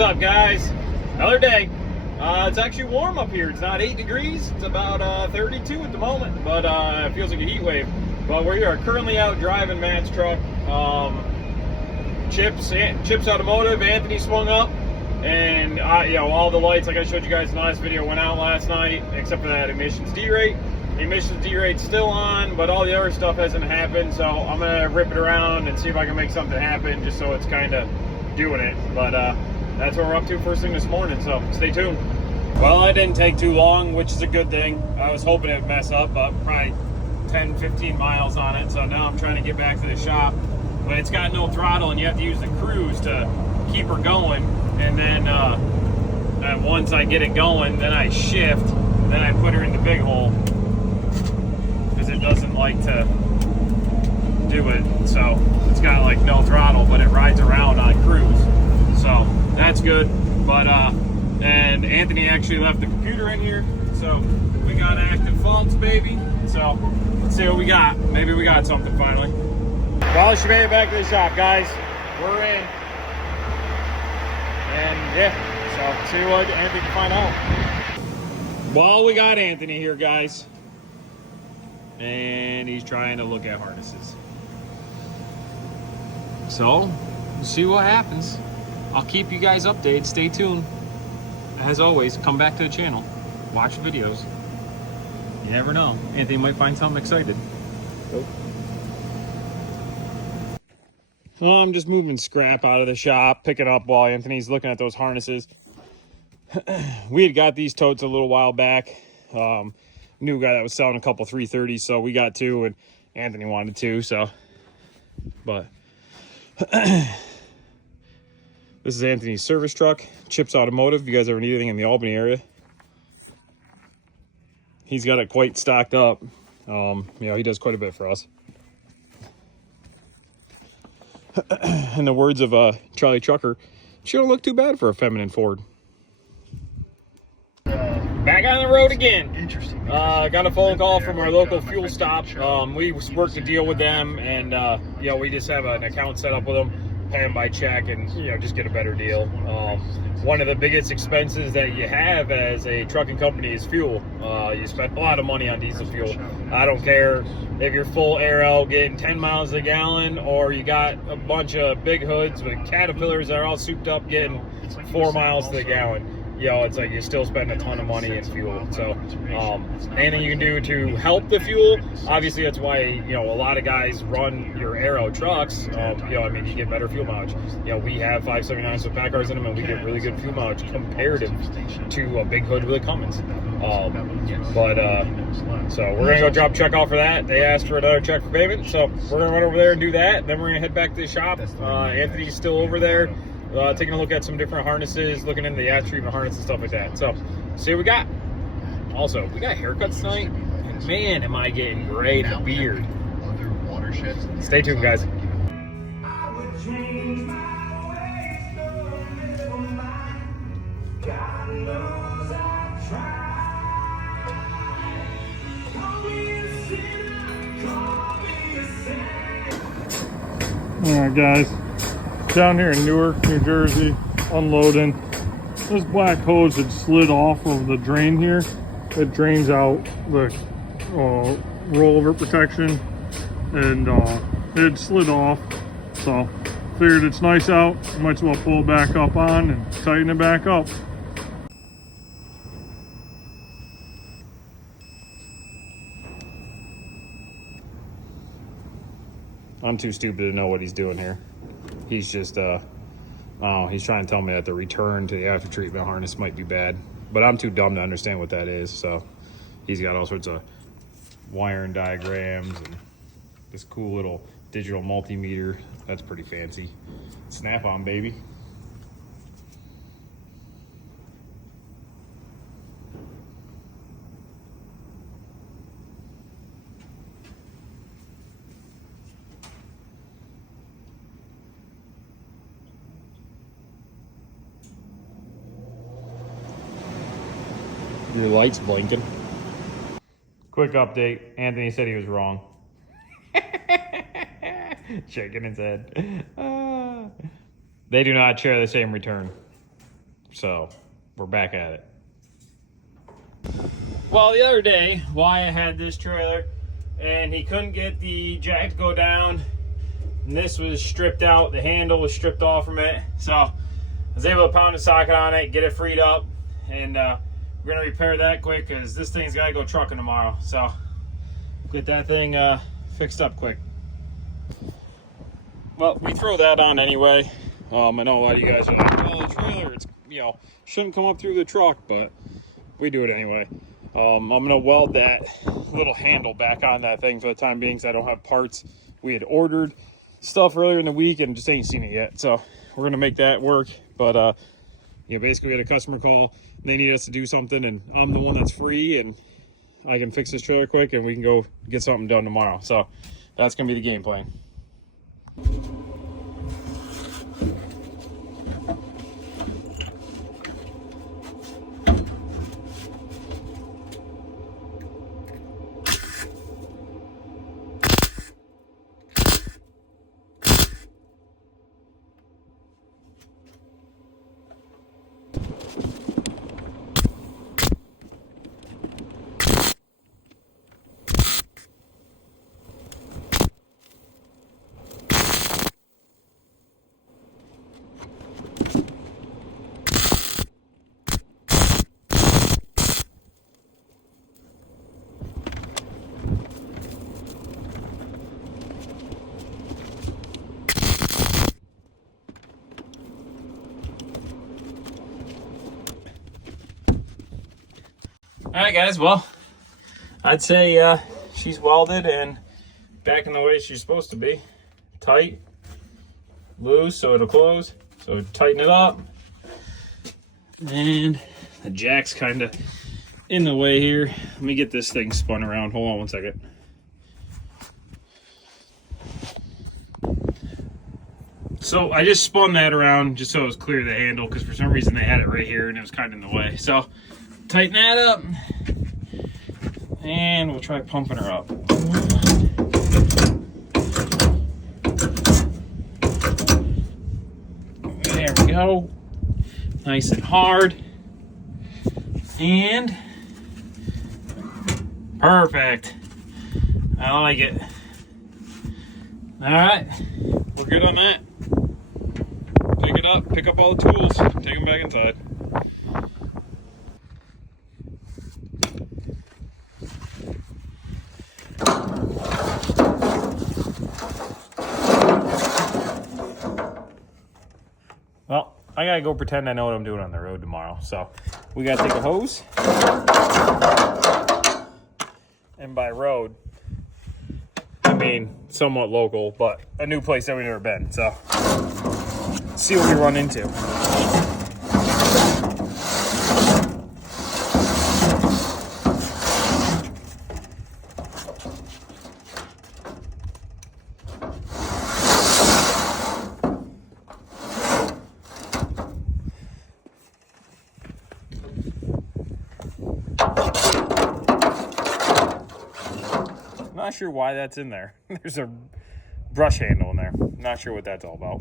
What's up, guys? Another day. It's actually warm up here. It's not 8 degrees. It's about 32 at the moment, but it feels like a heat wave. But we are currently out driving Matt's truck. Chips Automotive. Anthony swung up, and all the lights, like I showed you guys in the last video, went out last night, except for that emissions D-rate. The emissions D-rate's still on, but all the other stuff hasn't happened. So I'm gonna rip it around and see if I can make something happen, just so it's kind of doing it. But that's what we're up to first thing this morning, so stay tuned. Well, it didn't take too long, which is a good thing. I was hoping it'd mess up, but probably 10, 15 miles on it. So now I'm trying to get back to the shop, but it's got no throttle and you have to use the cruise to keep her going. And then once I get it going, then I shift, then I put her in the big hole, because it doesn't like to do it. So it's got like no throttle, but it rides around on cruise. So that's good. But and Anthony actually left the computer in here, so we got active faults, baby. So let's see what we got. Maybe we got something finally. Well, she made it back to the shop, guys. We're in, and yeah, so let's see what Anthony can find out. Well, we got Anthony here, guys, and he's trying to look at harnesses. So we'll see what happens. I'll keep you guys updated. Stay tuned. As always, come back to the channel. Watch videos. You never know. Anthony might find something exciting. Oh, I'm just moving scrap out of the shop, picking up while Anthony's looking at those harnesses. We had got these totes a little while back. New guy that was selling a couple 330s, so we got two, and Anthony wanted two, so. But this is Anthony's service truck, Chips Automotive. If you guys ever need anything in the Albany area, he's got it quite stocked up. He does quite a bit for us. In the words of Charlie Trucker, she don't look too bad for a feminine Ford. Back on the road again. Interesting. Got a phone call from our local fuel stop. We worked a deal with them, and we just have an account set up with them. Pay them by check and just get a better deal. One of the biggest expenses that you have as a trucking company is fuel. You spend a lot of money on diesel fuel. I don't care if you're full aero getting 10 miles a gallon, or you got a bunch of big hoods with Caterpillars that are all souped up getting 4 miles to the gallon. It's like you still spend a ton of money in fuel. So anything you can do to help the fuel, obviously that's why a lot of guys run your aero trucks. You get better fuel mileage. We have 579s with pack cars in them, and we get really good fuel mileage comparative to a big hood with a Cummins. So we're gonna go drop a check off for that. They asked for another check for payment, so we're gonna run over there and do that. Then we're gonna head back to the shop. Anthony's still over there. Taking a look at some different harnesses, looking into the after-treatment harness and stuff like that. So, see what we got. Also, we got haircuts tonight, and man, am I getting gray in the beard. Stay tuned, guys. All right, guys. Down here in Newark, New Jersey, unloading. This black hose had slid off of the drain here. It drains out the rollover protection, and it slid off. So figured it's nice out. Might as well pull it back up on and tighten it back up. I'm too stupid to know what he's doing here. He's just, he's trying to tell me that the return to the after treatment harness might be bad, but I'm too dumb to understand what that is. So he's got all sorts of wiring diagrams and this cool little digital multimeter. That's pretty fancy. Snap-on, baby. Your light's blinking. Quick update. Anthony said he was wrong. Shaking his head. They do not share the same return. So we're back at it. Well, the other day, Wyatt had this trailer and he couldn't get the jack to go down. And this was stripped out. The handle was stripped off from it. So I was able to pound a socket on it, get it freed up. And we're going to repair that quick because this thing's got to go trucking tomorrow. So get that thing fixed up quick. Well, we throw that on anyway. I know a lot of you guys are like, well, the trailer, it's, you know, shouldn't come up through the truck, but we do it anyway. I'm going to weld that little handle back on that thing for the time being because I don't have parts. We had ordered stuff earlier in the week and just ain't seen it yet. So we're going to make that work. But, you know, basically we had a customer call. They need us to do something, and I'm the one that's free, and I can fix this trailer quick, and we can go get something done tomorrow. So that's going to be the game plan. All right, guys, well, I'd say she's welded and back in the way she's supposed to be. Tight, loose, so it'll close. So tighten it up. And the jack's kind of in the way here. Let me get this thing spun around. Hold on one second. So I just spun that around just so it was clear of the handle because for some reason they had it right here and it was kind of in the way. So tighten that up and we'll try pumping her up. There we go. Nice and hard. And perfect. I like it. All right, we're good on that. Pick it up, pick up all the tools, take them back inside. Well, I gotta go pretend I know what I'm doing on the road tomorrow. So we gotta take a hose. And by road, I mean somewhat local, but a new place that we've never been. So see what we run into. Not sure why that's in there. There's a brush handle in there. Not sure what that's all about.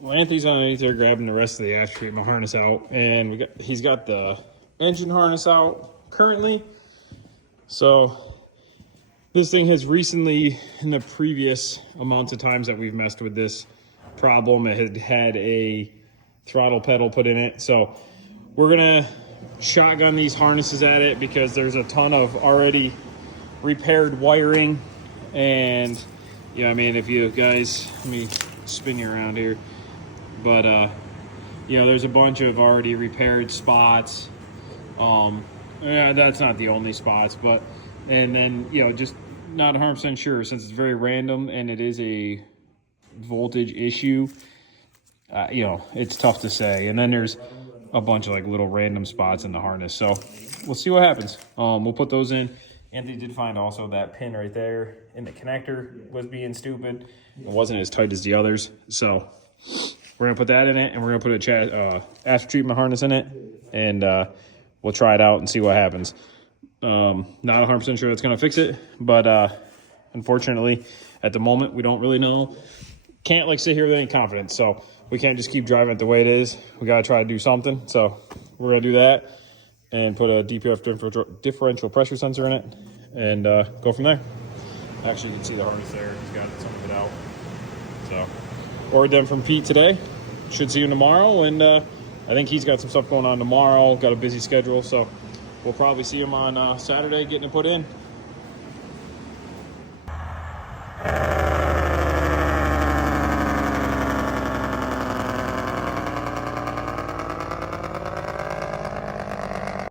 Well, Anthony's underneath there grabbing the rest of the ash treatment harness out, and he's got the engine harness out currently. So this thing has recently, in the previous amounts of times that we've messed with this problem, it had a throttle pedal put in it. So we're gonna shotgun these harnesses at it because there's a ton of already repaired wiring. And you know, I mean, if you guys, let me spin you around here, but you know, there's a bunch of already repaired spots. Yeah, that's not the only spots, but and then, you know, just not 100% sure since it's very random and it is a voltage issue. You know, it's tough to say. And then there's a bunch of like little random spots in the harness. So we'll see what happens. We'll put those in. Anthony did find also that pin right there in the connector was being stupid. It wasn't as tight as the others. So we're gonna put that in it, and we're gonna put a after treatment harness in it, and we'll try it out and see what happens. Not 100% sure that's gonna fix it, but unfortunately, at the moment, we don't really know. Can't like sit here with any confidence. So we can't just keep driving it the way it is. We got to try to do something. So we're going to do that and put a DPF differential pressure sensor in it and go from there. Actually, you can see the harness there. He's got some of it out. So ordered them from Pete today. Should see him tomorrow. And I think he's got some stuff going on tomorrow. Got a busy schedule. So we'll probably see him on Saturday getting it put in.